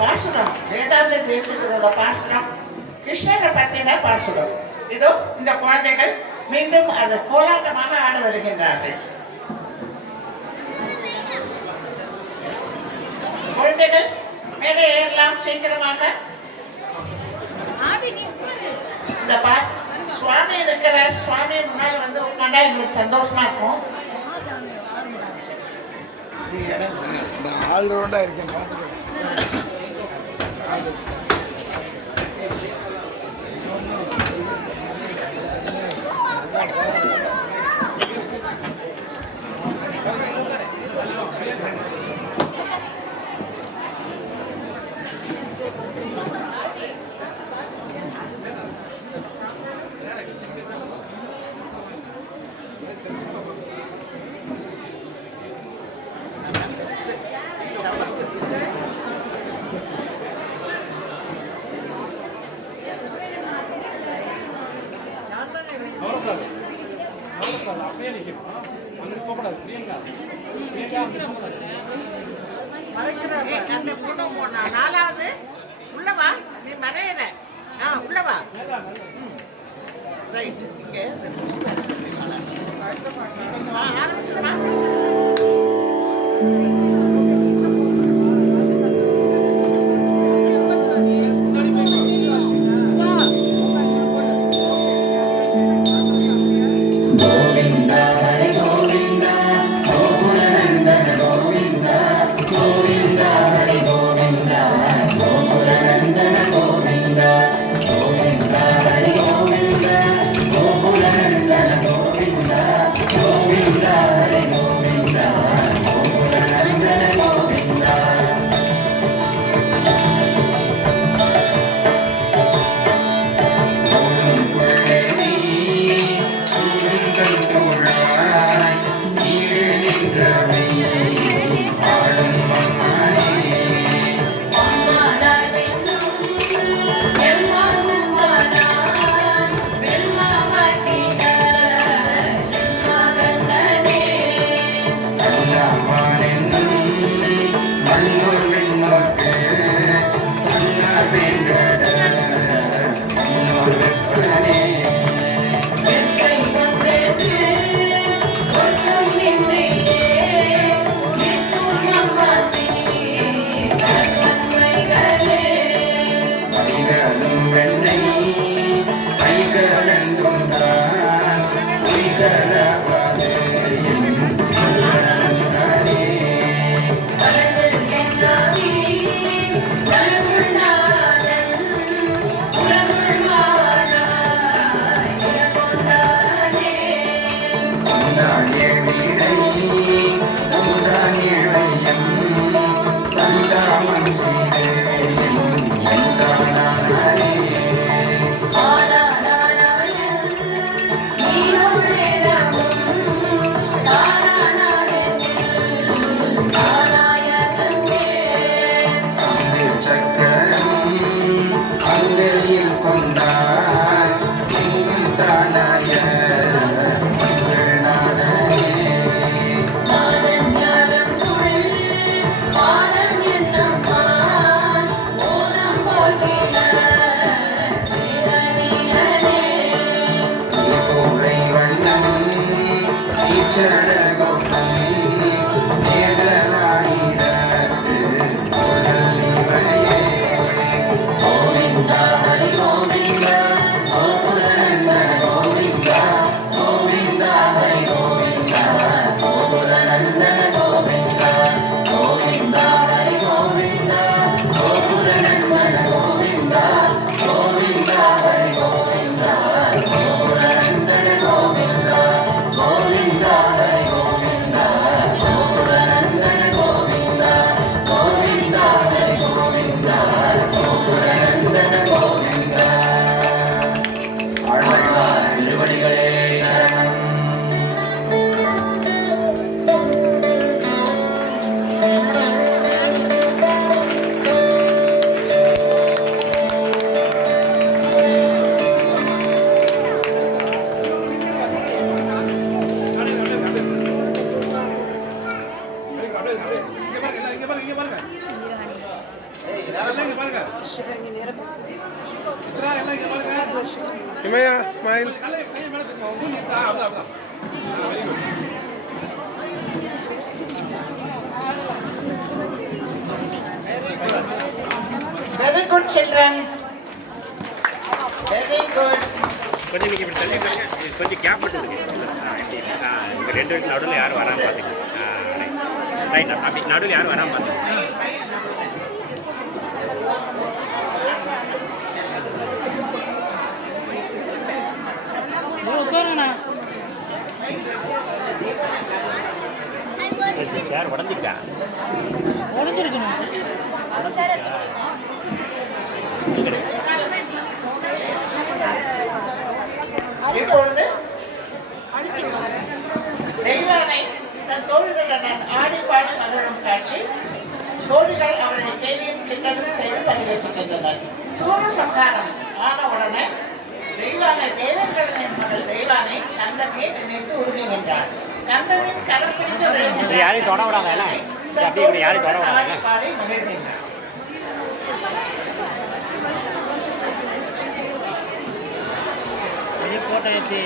பாசுரம் வேதாந்த தேசிகரோட பாசுரம் கிருஷ்ணரை பத்தின பாசுரம். இதோ இந்த குழந்தைகள் மீண்டும் அது கோலாட்டமாக ஆட வருகின்றார்கள். குழந்தைகள் மேலே ஏறலாம் சீக்கிரமாக. இந்த சுவாமி இருக்கிறார், சுவாமி முன்னால் வந்து உட்காண்டா எங்களுக்கு சந்தோஷமா இருக்கும். ஆல்ரவுண்டா இருக்கேன். நாலாவது உள்ளவா, நீ மறையிற உள்ளவா. Right, ஆரம்பிச்சுமா. Govinda, Himaya, smile. Very good children. Very good. கொஞ்சம் நீங்கள் இப்படி தள்ளி கொஞ்சம் கேப் விட்டுருங்க. இங்கே ரெண்டு வீட்டு நடுவில் யாரும் வராமல் பார்த்துங்க. ரைட் அப்படி நடுவில் யாரும் வராமல் பார்த்துங்க. சேர் உடஞ்சிருக்கா? உடஞ்சிருக்கணும். இப்பொழுது தெய்வானை தன் தோழிகளுடன் ஆடி பாடி மகிழும் காட்சி தோழிகள் அவர்களை கேள்வியும் கிண்டலும் செய்து பரிவசிக்கின்றனர். சூரசம்ஹாரம் ஆன உடனே தெய்வானை தேவேந்திரனின் மகள் தெய்வானை கந்தனை நினைத்து உருகுகின்றார். கந்தனின் கரம் பிடிக்க யாரையும் தொட விடாம ஆடி பாடி மகிழ்கின்றார். போட்டோ எடுத்து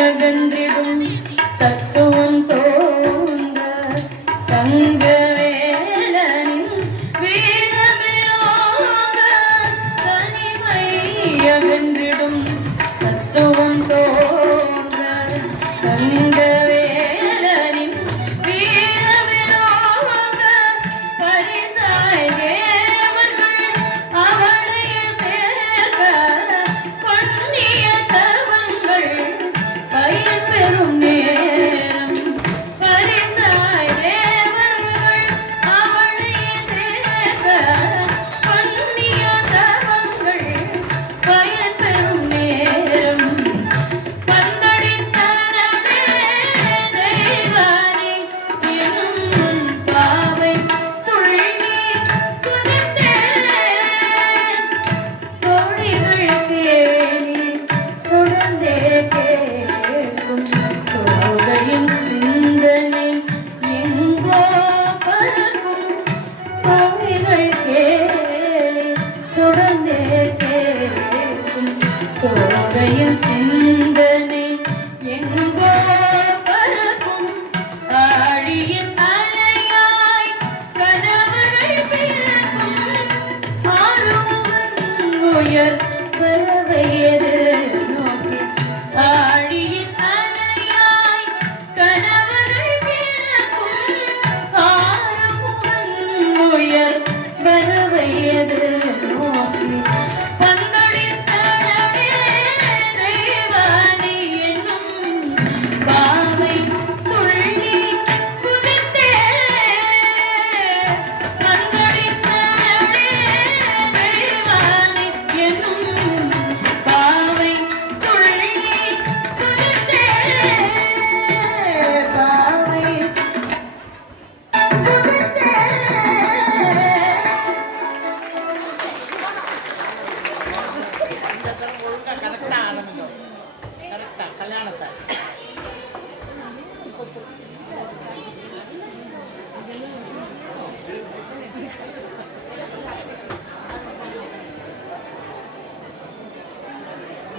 அகன்றிடும் தத்துவம் தோன்ற தங்கவேலனின் வீரமிரோக தனிமை அகன்றிடும் தத்துவம் தோன்ற தங்கவேலனின் வீரமிரோக பரிசாய் தேவர்கள் அவனை சேர்க்க பண்ணிய தவங்கள் பயன்பெறும் நேரம் பரிசாய் தேவர்கள் அவனை சேர்க்க பண்ணிய தவங்கள் பயன்பெறும் நேரம் பன்னடித்தனவே தெய்வானே எனும் பாவை துள்ளி குதித்தேன் தோழிகள் கேலி தொடர்ந்தே கேட்கும் தோகையின் சிந்தனை எங்கோ பறக்கும் தோழிகள் கேலி தொடர்ந்தே கேட்கும் தோகையின் சிந்தனை எங்கோ பறக்கும் ஆழியின் அலையாய் கணவனை பிறக்கும் ஆறுமுகன் உயர் பறவையது நோக்கி ஆழியின் அலையாய் கணவனை பிறக்கும் ஆறுமுகன் உயர் பறவையது நோக்கி பங்களித்தனவே தெய்வானே என்னும் பாவை துள்ளி குதித்தேன் பங்களித்தனவே தெய்வானே என்னும் பாவை துள்ளி குதித்தேன் பாவை இந்த தரம் ஒழுங்கா கரெக்டா ஆரம்பிக்கும். கரெக்டா கல்யாணத்தை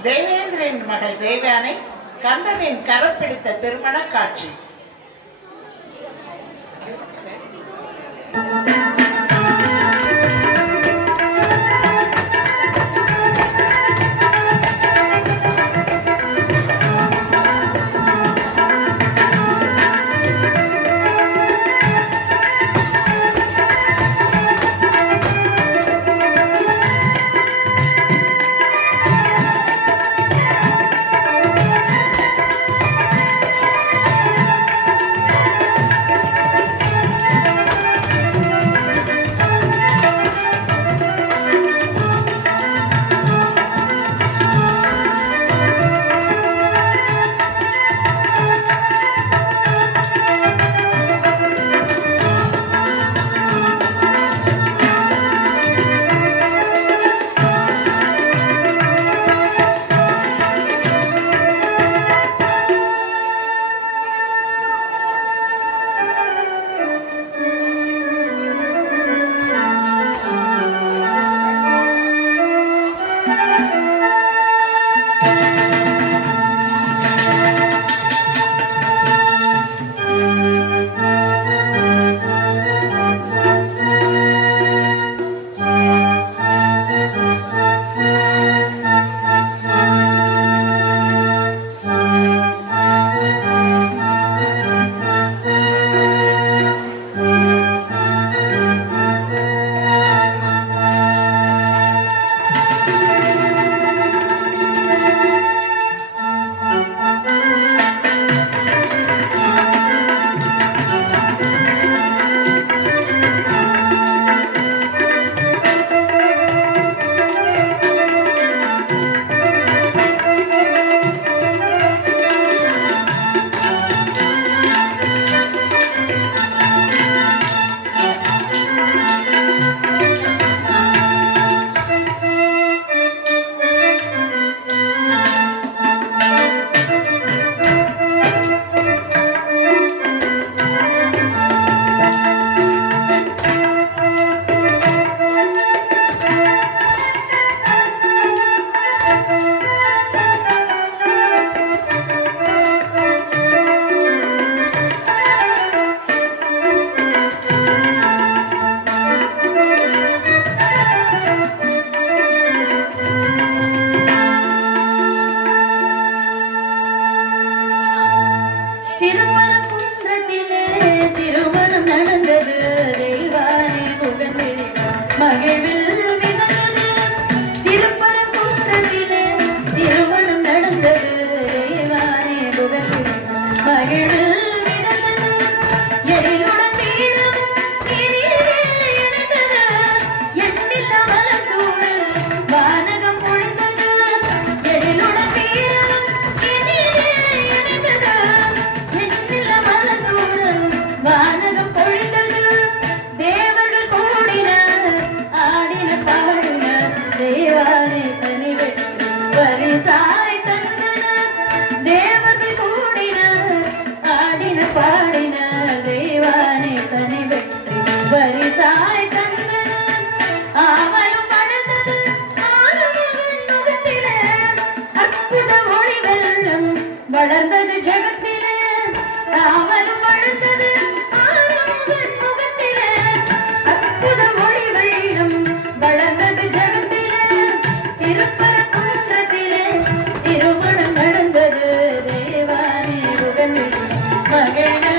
தேவேந்திரன் மகள் தேவயானை கந்தனின் கரம் பிடித்த திருமண காட்சி. மகிழ் மிதந்தது எழிலுடன் தீரமும் இனியே இணைந்தது எண்ணில்ல மலர்தூள் வானகம் பொழிந்தது எழிலுடன் தீரமும் இனியே இணைந்தது எண்ணில்ல மலர்தூள் வானகம் பொழிந்தது தேவர்கள் கூடினர் ஆடினர் பாடினர் தேவானை தனி வெற்றி பரிசாய் தந்தனர் தேவர்கள் கூடினர் ஆடினர் பாடினர் தேவானை தனி வெற்றி பரிசாய் தந்தனர் ஆவலும் பறந்தது ஆளுமகன் முகத்திலே அற்புத மொழி வெள்ளம் வளர்ந்தது ஜகத்திலே ஆவலும் பறந்தது ஆளுமகன் முகத்திலே அற்புத மொழி வெள்ளம் வளர்ந்தது ஜகத்திலே திருப்பரங்குன்றத்திலே திருமணம் நடந்தது தேவானை உடலில் மகிழ்கள்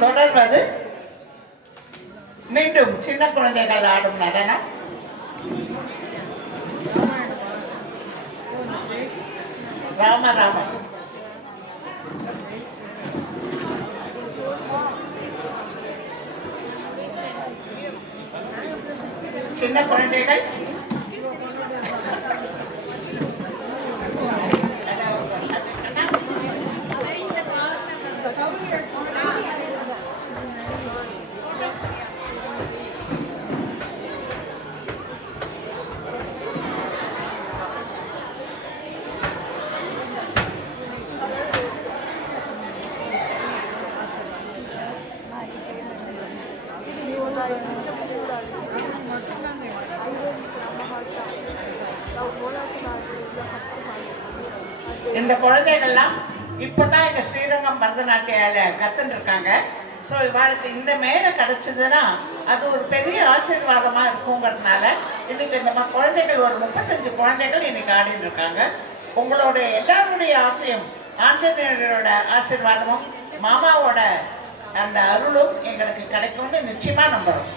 தொடர்வது மீண்டும் சின்ன குழந்தைகள் ஆடும் நடனம். ராம ராம. சின்ன குழந்தைகள் இந்த குழந்தைகள்லாம் இப்போதான் எங்க ஸ்ரீரங்கம் பரதநாட்டியால கத்துன்னு இருக்காங்க. ஸோ இவாளுக்கு இந்த மேடை கிடைச்சதுன்னா அது ஒரு பெரிய ஆசீர்வாதமா இருக்குங்கிறதுனால இன்னைக்கு இந்த குழந்தைகள் ஒரு 35 குழந்தைகள் இன்னைக்கு ஆடின்னு இருக்காங்க. உங்களோட எல்லாருடைய ஆசையும் ஆஞ்சநேயரோட ஆசீர்வாதமும் மாமாவோட அந்த அருளும் எங்களுக்கு கிடைக்கும்னு நிச்சயமா நம்புறோம்.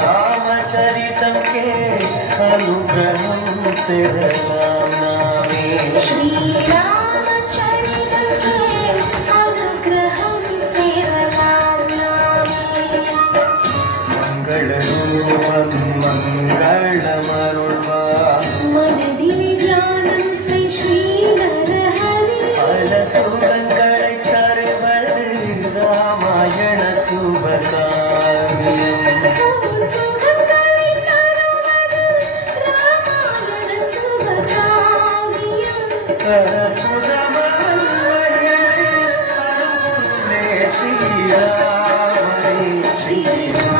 रामचरितम के अनुग्रहम तेरे नाम नामे श्री रामचरितम के अनुग्रहम तेरे नाम नामे मंगल रूपम मंगलमरुள்வா மனதில் தியானம் செய் ஸ்ரீ நரஹரி பல சுகங்களை தருவது ராமாயண சுபகாவியம்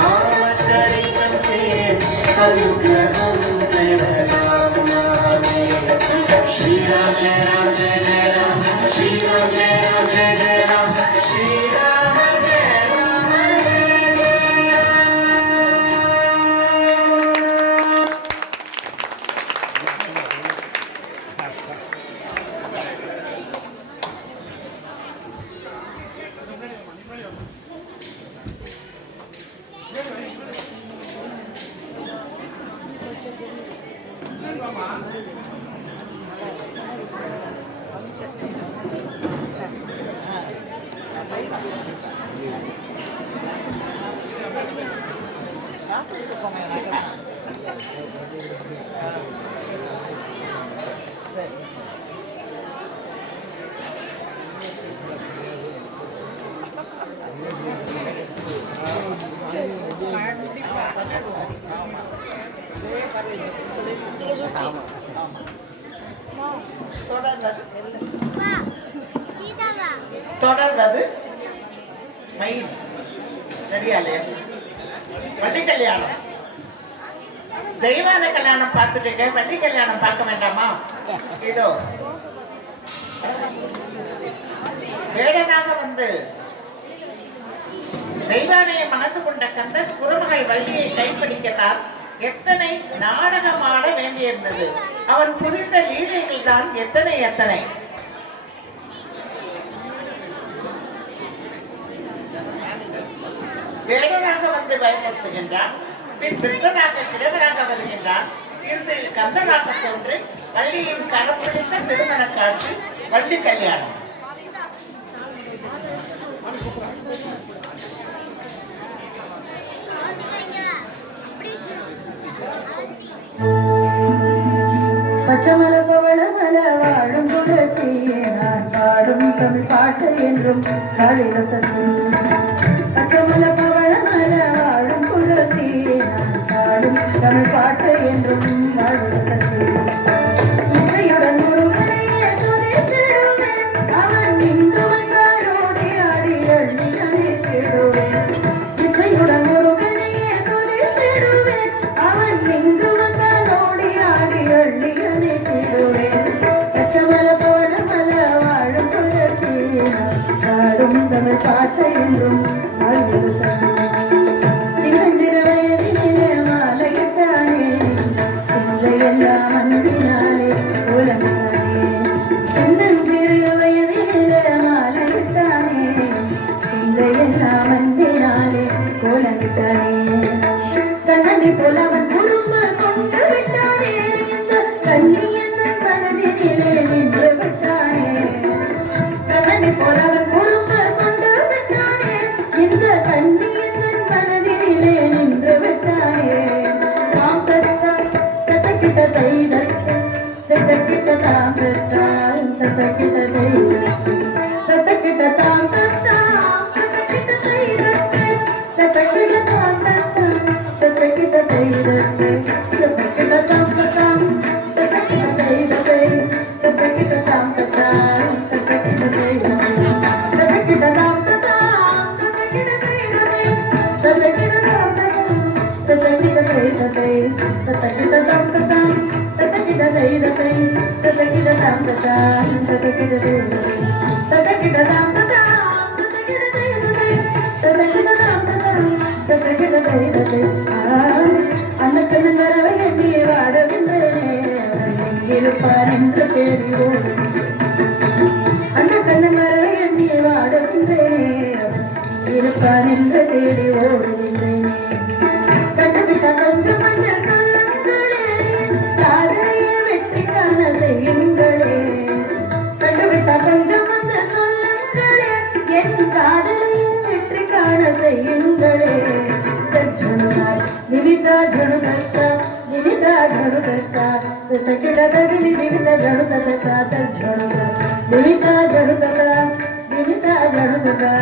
श्रीरामचरितम के अनुग्रहम तेरे नाम नामे श्री राम जय राम जय जय राम श्री राम जय राम जय जय राम श्री राम जय राम தொடர்வது மயில் ரெடியாலே வள்ளி கல்யாணம். தெய்வான கல்யாணம் பார்த்துட்டீங்க, வள்ளி கல்யாணம் பார்க்க வேண்டாமா? இதோ வேடனாக வந்து தெய்வானையை மணந்து கொண்ட கந்தன் குருமகள் வள்ளியை கைப்பிடிக்கத்தான் எத்தனை நாடகமாட வேண்டியிருந்தது. அவன் குறித்த லீலைகள் தான் எத்தனை எத்தனை. வேடனாக வந்து பயமுறுத்துகின்றான், பின் பித்தனாக கிழவராக வருகின்றான், இறுதியில் கந்தனாக தோன்றி வள்ளியின் கரம் பிடித்த திருமண காட்சி வள்ளி கல்யாணம். பச்சமல பவளமல வாழும் குலத்தியே நான் பாடும் தமிழ் பாட்டு என்றும் காளிரசத்தில். பச்சமல பவளமல வாழும் குலத்தியே நான் பாடும் தமிழ் பாட்டு என்றும் காளிரசத்தில். இசையுடன் முருகனையே துதித்திடுவேன், அவன் இங்கு வந்தாரோடி ஆடி அள்ளி அழைத்திடுவேன். இசையுடன் முருகனையே துதித்திடுவேன், அவன் இங்கு வந்தாரோடி ஆடி அள்ளி அழைத்திடுவேன். பச்சமல பவளமல வாழும் குலத்தியே நான் பாடும் தமிழ் பாட்டு என்றும் காளிரசத்தில். சின்னஞ்சிறு வயதினிலே மாலையிட்டானே, சிந்தையெல்லாம் அன்பினாலே கோலமிட்டானே. சின்னஞ்சிறு வயதினிலே மாலையிட்டானே, சிந்தையெல்லாம் அன்பினாலே கோலமிட்டானே. தன்னி போல அவன் குறும்ப கொண்டு விட்டானே, இந்த கண்ணி என்ற மனதினிலே நின்று விட்டானே. தன்னி போல அவன் குறும்ப கொண்டு விட்டானே, இந்த கண்ணி என்ற மனதினிலே நின்று விட்டானே. தாம் தத்தான் தத்தக்கிட்ட தைதத்து, தத்தக்கிட்ட தாம் தத்தான் தத்தக்கிட்ட தைதத்து, தத்தக்கிட்ட தாம் தத்தான் தத்தக்கிட்ட தைதத்து, தத்தக்கிட்ட தாம் தத்தான் தத்தக்கிட்ட தைதத்து, தத்தக்கிட்ட தாம் தத்தான் தத்தக்கிட்ட தைதத்து, தத்தக்கிட்ட தாம் தத்தான் தத்தக்கிட்ட தைதத்து, தத்தக்கிட்ட தாம் தத்தான் தத்தக்கிட்ட தைதத்து, தத்தக்கிட்ட தாம் தத்தான் தத்தக்கிட்ட தைதத்து, தத்தக்கிட்ட தாம் தத்தான் தத்தக்கிட்ட தைதத்து, தத்தக்கிட்ட தாம் தத்தான் தத்தக்கிட்ட தைதத்து, தத்தக்கிட்ட தாம் தத்தான் தத்தக்கிட்ட தைதத்து, தத்தக்கிட்ட தாம் தத்தான் தத்தக்கிட்ட தைதத்து. அன்னக்கண்ணன் வரவை எண்ணி வாடுகின்றேனே, இருப்பான் என்று தேடி ஓடு. அன்னக்கண்ணன் வரவை எண்ணி வாடுகின்றேனே, இருப்பான் என்று தேடி ஓடுகின்றேனே. கண்டுவிட்ட கொஞ்சம் அந்த சொல்லுங்களே, காதலையே வெற்றி காண செய்யுங்களே. கண்டுவிட்ட கொஞ்சம் அந்த சொல்லுங்களே, என் காதலையே வெற்றி காண செய்யுங்களே. சஜ்ஜனுமாய் நிவிதா ஜனுதத்தா, நிவிதா ஜனுதத்தா, தக்கிட தகுதி நிவிதா ஜனுதத்தா, தஜ்ஜனுமா நிவிதா ஜனுதத்தா, நிவிதா ஜனுதத்தா,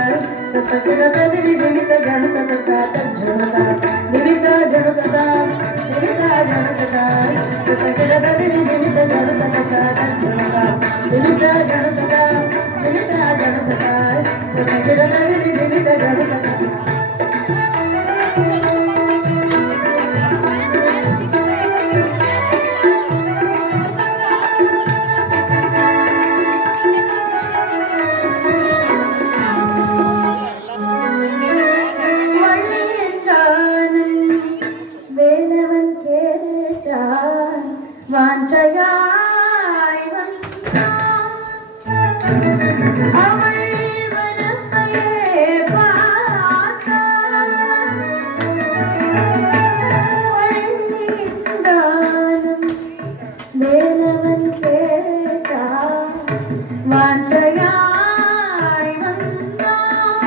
தக்கிட தகுதி நிவிதா ஜனுதத்தா, தஜ்ஜனுமா நிவிதா ஜனுதத்தா, நிவிதா ஜனுதத்தா, தக்கிட தகுதி நிவிதா ஜனுதத்தா, தஜ்ஜனுமா நிவிதா ஜனுதத்தா, நிவிதா ஜனுதத்தா, தக்கிட தகுதி நிவிதா ஜனுதத்தா. வேலவன் கேட்டான் வாஞ்சையாய் வந்தான், அவள் மனத்தையே பார்த்தான். வள்ளிந்தானும் வேலவன் கேட்டான் வாஞ்சையாய் வந்தான்,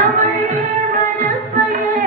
அவள் மனத்தையே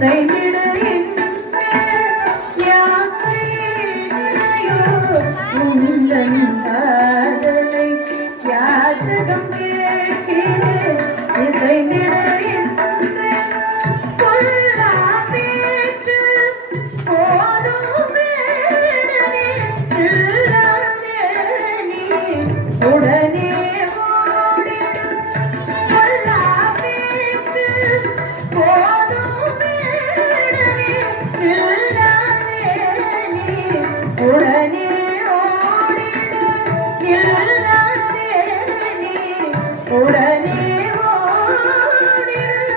இசைந்திட இந்த யாக்கையோ உந்தன் காதலை யாச்சகம் கேட்கிறேன் இசைந்திட இந்த கொல்லா பேச்சு போதும் வேடனே இல்லாமே நீ உடனே ஓடிடும் கொல்லா பேச்சு போதும் வேடனே இல்லாமே நீ உடனே ஓடிடும் இல்லாமே நீ உடனே ஓடிடும்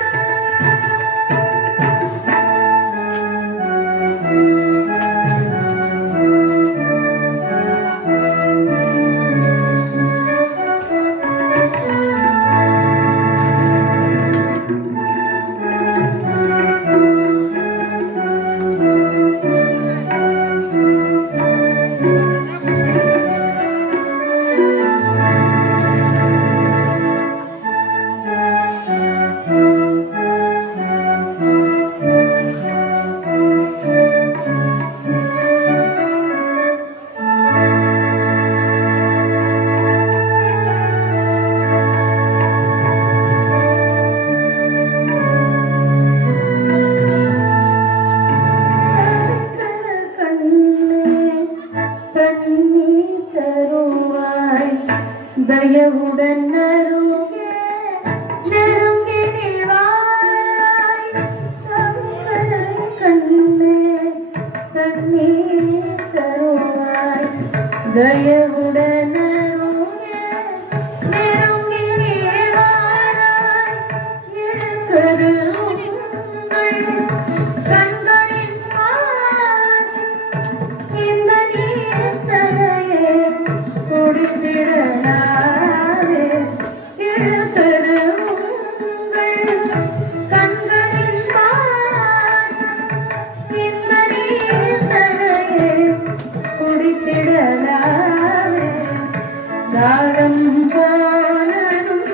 தயவுடன் அருகே நெருங்கி நிவாய் கண்ணே தண்ணீர் தருவாய் தயவுடன் அருகே நெருங்கி நிவாய் இருக்கிறது உங்கள் கண்களின் வாசி இந்த நீர்த்தலையே குடித்திடலாரே இருக்கிறது உங்கள் கண்களின் வாசம் இந்த நீர்த்தலையே குடித்திடலாரே தாகம் போனதும்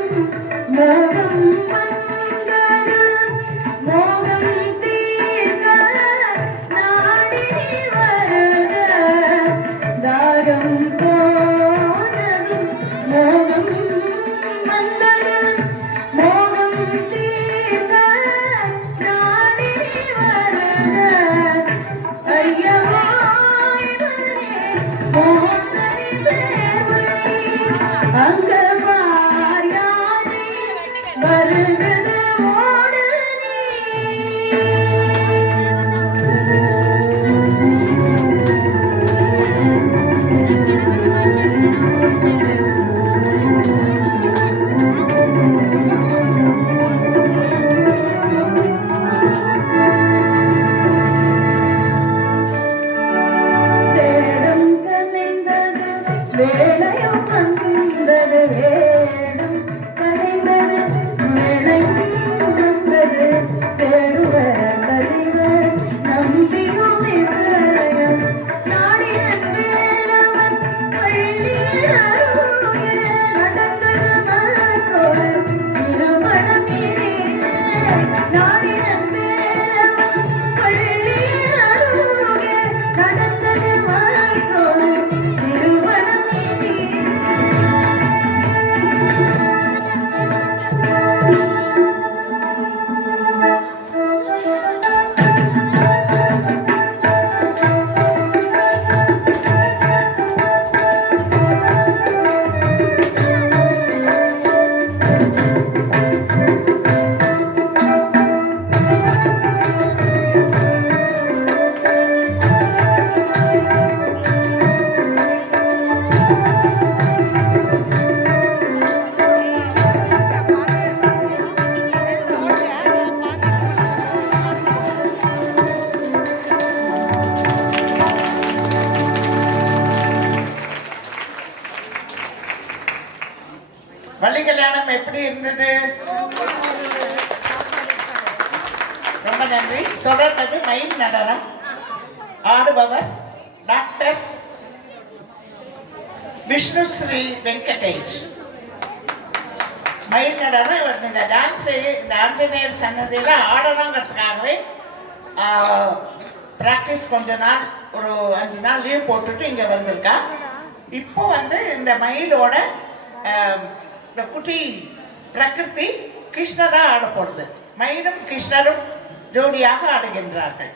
மோகம் வந்தது மோகம் தீர்க்க நாடி வருக தாகம் போனதும் மோகம் வந்தது மோகம் தீர்க்க நாடி வருக ஐயவோ மோசடி தேவனே அங்க பாரியானே வருகிறது ஓடு நீ தேடும் கலைந்தது வேலையும் வந்தது வேடும் கலைந்தது வேலையும் வந்தது தேடுவர் கலைவர் நம்பியும் இசையம் நாடினன் வேலவன் பள்ளியருகே நடந்தது மலர்கோடு திருமணம் இனிதே நாடினன் வேலவன் பள்ளியருகே நடந்தது மலர்கோடு திருமணம் இனிதே வள்ளி கல்யாணம் எப்படி இருந்தது? ரொம்ப நன்றி. தொடர்வது மயில் நடனம். ஆடுபவர் டாக்டர் விஷ்ணு ஸ்ரீ வெங்கடேஷ். மயில் நடனம் இவர் இந்த டான்ஸை இந்த ஆஞ்சநேயர் சன்னதியில் ஆடணுங்கிறதுக்காகவே ப்ராக்டிஸ் கொஞ்ச நாள் ஒரு 5 நாள் லீவ் போட்டுட்டு இங்கே வந்திருக்கா. இப்போ வந்து இந்த மயிலோட இந்த குட்டி பிரகிருதி கிருஷ்ணராக ஆட போடுது. மயிலும் கிருஷ்ணரும் ஜோடியாக ஆடுகின்றார்கள்.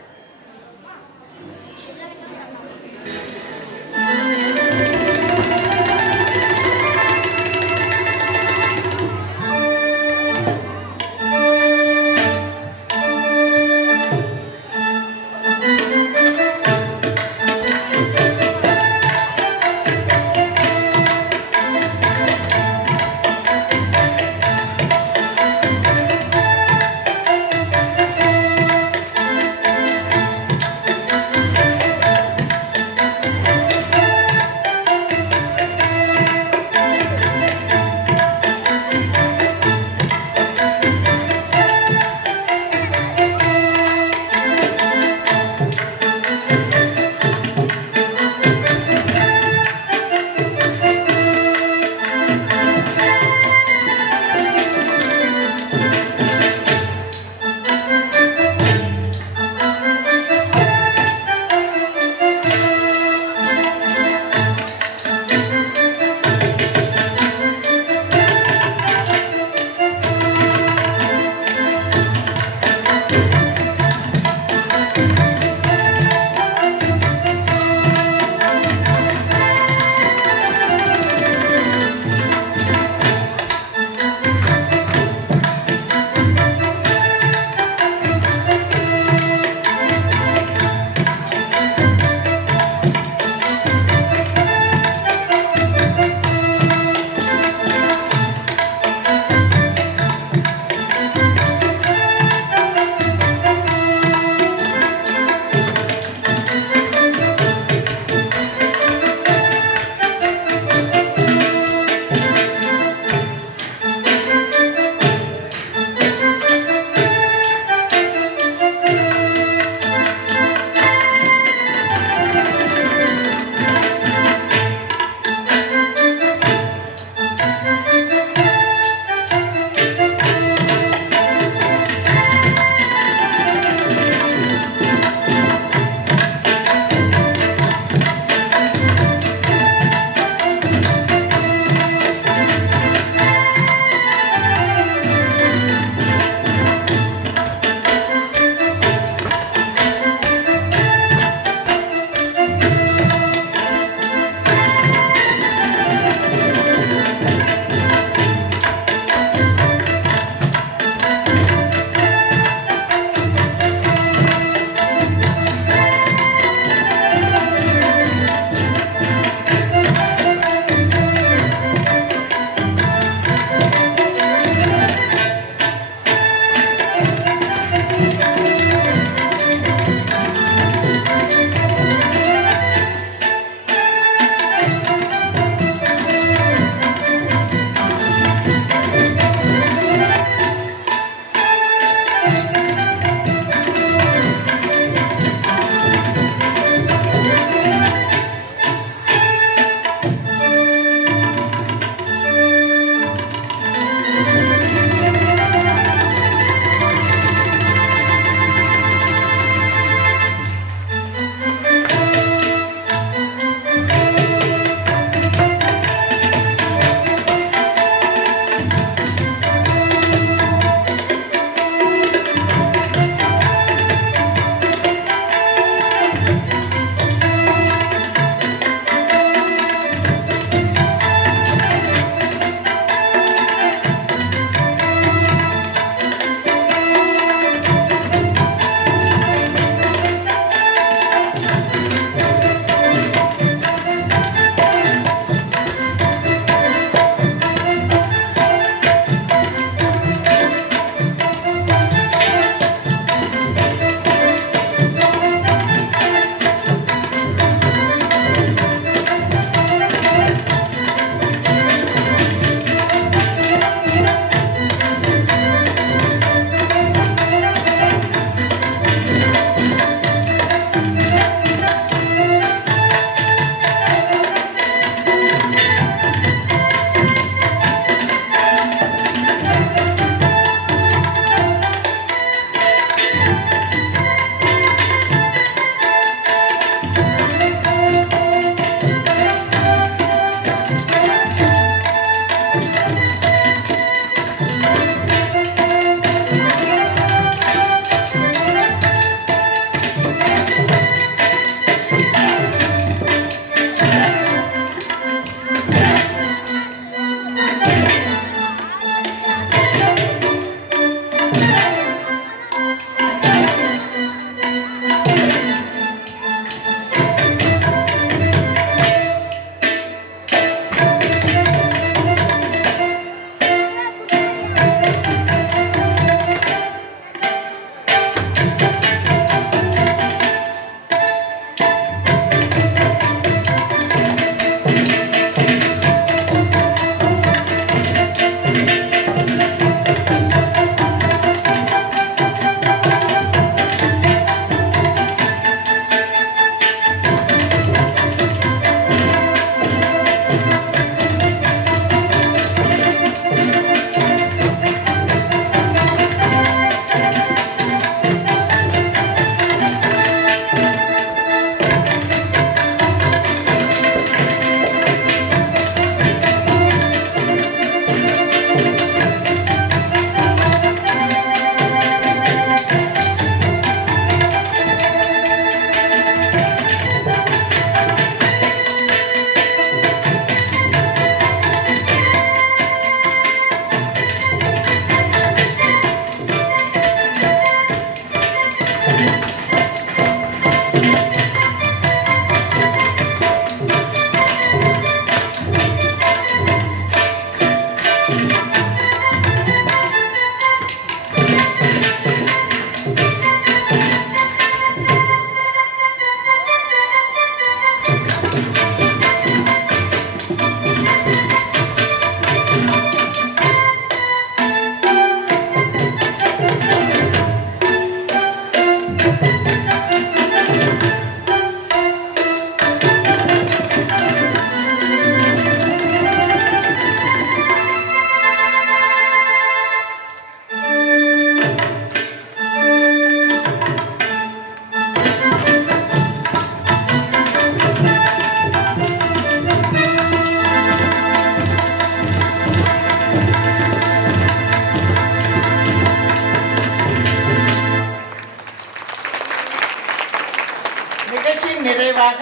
நிகழ்ச்சியின் நிறைவாக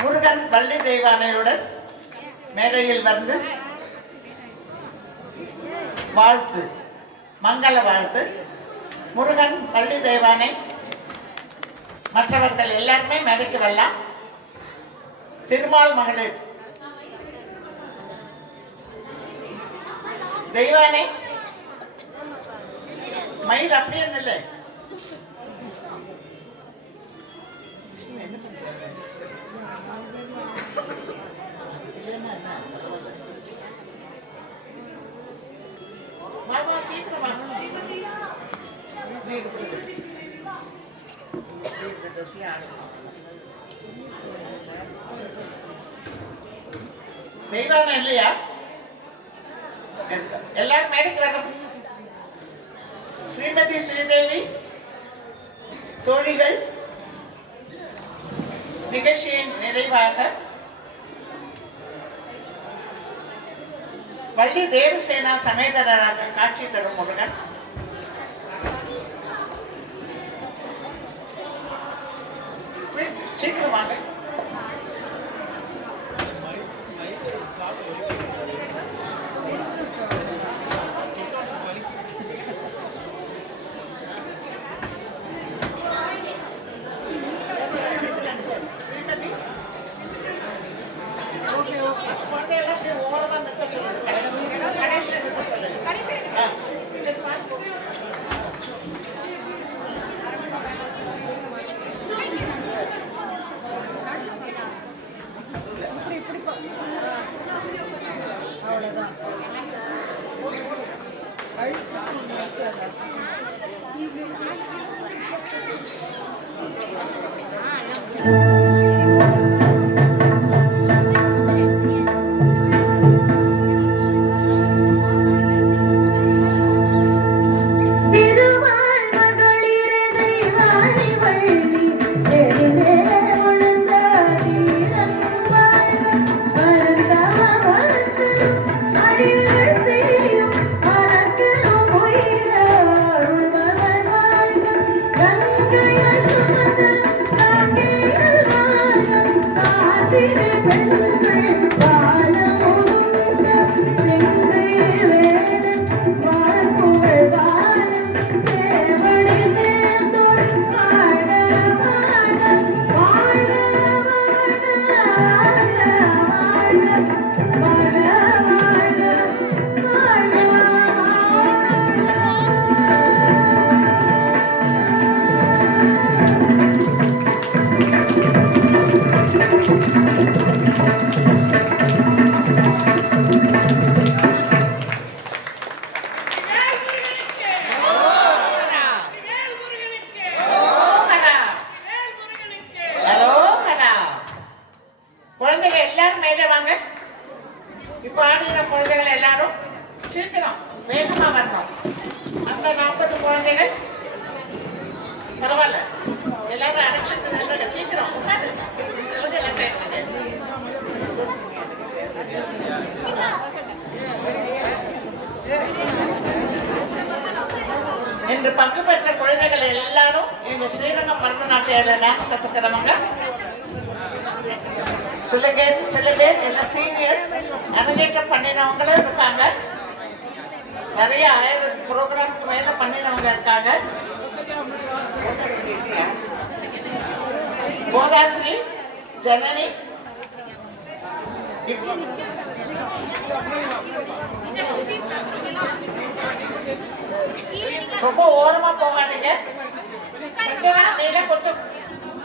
முருகன் வள்ளி தெய்வானையுடன் மேடையில் வந்து வாழ்த்து, மங்கள வாழ்த்து. முருகன் வள்ளி தெய்வானை மற்றவர்கள் எல்லாருமே மேடைக்கு வரலாம். திருமால் மகளிர் தெய்வானை மயில் அப்படியே இல்லை. தெய்வானை இல்லையா? எல்லாரும் மேடைக்கு வரும். ஸ்ரீமதி ஸ்ரீதேவி தோழிகள் நிகழ்ச்சியின் நிறைவாக வள்ளி தேவசேனா சமேதராக காட்சி தரும் முருகன் சீக்கிரமாக திருமால் மகளிரே தெய்வானை வள்ளி எழிலே உணர்ந்த தீரன் வாழ்க பரந்தவ வளர்த்து அறிவுகள் செய்யும் அறத்திலும் உயிர அருள்பவன் வாழ்க கங்கைய சுமதன் காங்கேயல் வாழ்க காத்திரு பெண்கள் காலமுருந்த செங்கை வேடன் வாழ்புகழ் வாழும் சேவடி சேர்ந்தோர் வாழ வாழ வாழ வாழ குழந்தைகள் எல்லாரும் மேலே வாங்க. இப்ப ஆடுகிற குழந்தைகள் எல்லாரும் சீக்கிரம் வேகமா வரணும். அந்த 40 குழந்தைகள் பரவாயில்ல, எல்லாரும் அடைச்சிட்டு நல்ல சீக்கிரம் உட்காரு. எல்லாம் கேட்குது. இன்று பங்கு பெற்ற குழந்தைகள் எல்லாரும் எங்க ஸ்ரீரங்கம் பரதநாட்டிய டான்ஸ் கத்துக்கிறவங்க. சில பேர் எல்லாம் சீனியர்ஸ் அரங்கேற்றம் பண்ணினவங்களும் இருக்காங்க. நிறைய 1000 ப்ரோக்ராமுக்கு மேல பண்ணினவங்க இருக்காங்க. கோதாஸ்ரீ, ஜனனி, ரொம்ப ஓரமா போகாதீங்க. நீங்க கொஞ்சம்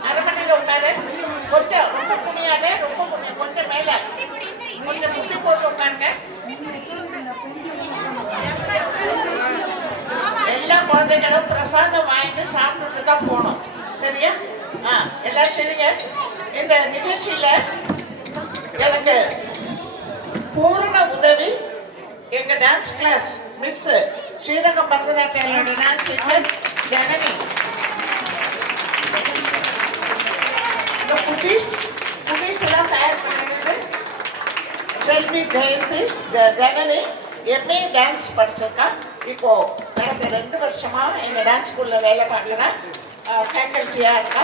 அரமனையில உட்காரு. கொஞ்சம் ரொம்ப குனியாத, ரொம்ப கொஞ்சம் மேல கொஞ்சம் முட்டி போட்டு உட்காருங்க. எல்லா குழந்தைகளும் பிரசாதம் வாங்கிட்டு சாப்பிட்டுட்டு தான் போகணும். சரியா? எல்லாரும் சரிங்க. இந்த நிகழ்ச்சியில எனக்கு பூர்ண உதவி எங்க டான்ஸ் கிளாஸ் மிஸ் ஸ்ரீரங்கம் பரதநாட்டியோட டான்ஸ் டீச்சர் ஜனனி. இந்த குட்டீஸ் எல்லாம் தயார் பண்ணிட்டு செல்வி ஜெயந்தி ஜனனி எம்ஏ டான்ஸ் படிச்சிருக்கா. இப்போ கடந்த 2 வருஷமா எங்க டான்ஸ் ஸ்கூல்ல வேலை பார்க்குறேன். ஃபேக்கல்ட்டியா இருக்கா.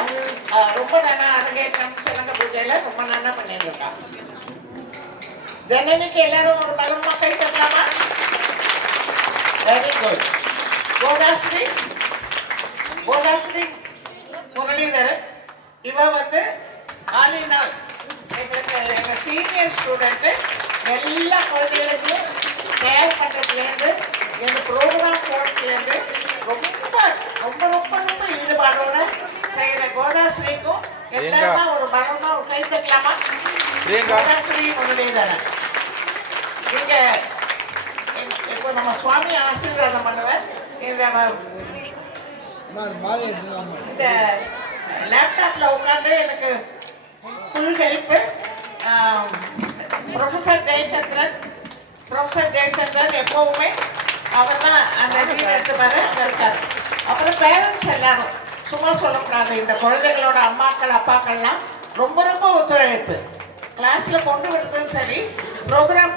ரொம்ப நல்லா அரங்கேற்றம் சிலங்க பூஜையில ரொம்ப நல்லா பண்ணிட்டு இருக்கா. ஜனனிக்கு எல்லாரும் ஒரு பலமா கை தரலாமா? Very good. கோதாஸ்ரீ முரளிதரன், இவ வந்து ஆலினால் எங்க சீனியர் ஸ்டூடெண்ட். எல்லா குழந்தைகளுக்கும் தயார் பண்றதுலேருந்து எங்க ப்ரோக்ராம் போடுறதுலேருந்து ரொம்ப ரொம்ப ரொம்ப ரொம்ப ஈடுபாடோட செய்யற கோதாஸ்ரீக்கும் எல்லாரும் ஒரு பலமா ஒரு கை தரலாமா? கோதாஸ்ரீ முரளிதரன். நீங்க இப்போ நம்ம சுவாமி ஆசீர்வாதம் பண்ணுவார். இந்த லேப்டாப்ல உட்காந்து எனக்கு ஃபுல் ஹெல்ப் ப்ரொஃபஸர் ஜெயச்சந்திரன் எப்பவுமே அவர் தான் அந்த டீம் எடுத்துப்பாரு இருக்காரு. அப்புறம் பேரண்ட்ஸ் எல்லாரும் சும்மா சொல்லக்கூடாது. இந்த குழந்தைகளோட அம்மாக்கள் அப்பாக்கள்லாம் ரொம்ப ரொம்ப ஒத்துழைப்பு. கிளாஸ்ல கொண்டு விடுறதும் சரி, ப்ரோக்ராம்.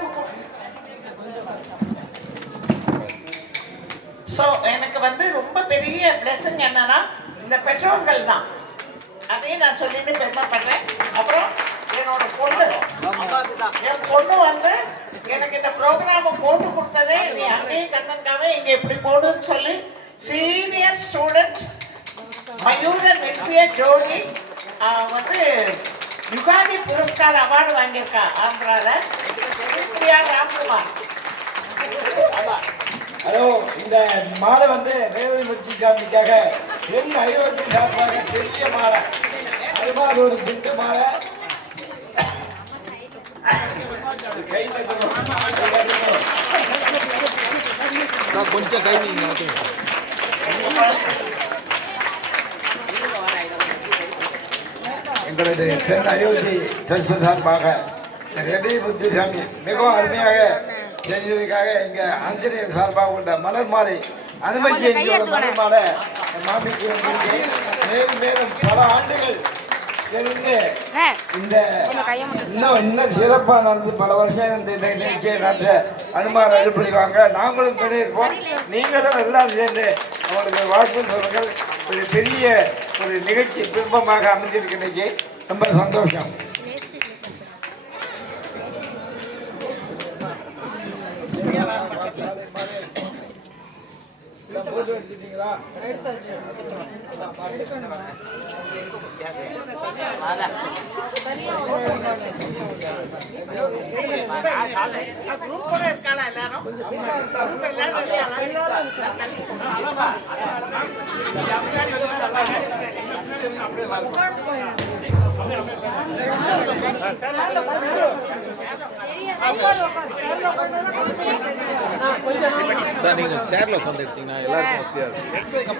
ஸோ எனக்கு வந்து ரொம்ப பெரிய பிளெஸிங் என்னன்னா இந்த பெற்றோர்கள் தான். அதையும் நான் சொல்லிட்டு பெருமைப்படுறேன். அப்புறம் என்னோட என் பொண்ணு வந்து எனக்கு இந்த ப்ரோக்ராமை போட்டு கொடுத்ததே, நீ அங்கேயும் கண்ணன்காவே இங்கே இப்படி போடுன்னு சொல்லி சீனியர் ஸ்டூடெண்ட் மயூரன் வெற்றிய ஜோதி வந்து யுகாதி புரஸ்கார் அவார்டு வாங்கியிருக்கா ஆந்திரால. பிரியா ராம்குமார். ஹலோ, இந்த மாலை வந்து ரேவதி முத்தி காமிக்காக என் ஐரோப்பிய சார்பாக பெரிய மாலை, அது மாதிரி ஒரு பிண்டு மாலை கை கொஞ்சம் கை எங்களது தென் அயோத்தி ட்ரஸ்ட் சார்பாக ரவி முத்துசாமி மிகவும் அருமையாக செஞ்சதுக்காக எங்க ஆஞ்சநேயர் சார்பாக உள்ள மலர் மாலை அனுமதி மலர் மாலை மாமிக்கு மேலும் மேலும் பல ஆண்டுகள் இருந்து இந்த இன்னும் சிறப்பாக நடந்து பல வருஷம் இந்த நிகழ்ச்சியை நடத்த அனுமார் அனுப்பிடுவாங்க. நாங்களும் பண்ணியிருப்போம். நீங்களும் எல்லாம் சேர்ந்து அவங்களுக்கு வாழ்த்து சொல்லுங்கள். ஒரு பெரிய ஒரு நிகழ்ச்சி விருப்பமாக அமைஞ்சிருக்கு. இன்னைக்கு ரொம்ப சந்தோஷம். போட்டோ எடுத்துட்டீங்களா? குரூப் கூட இருக்காளா எல்லாரும்? சார், நீங்க சேர்ல உட்காந்து எடுத்தீங்கன்னா எல்லாருக்கும் வசதியா இருக்கும்.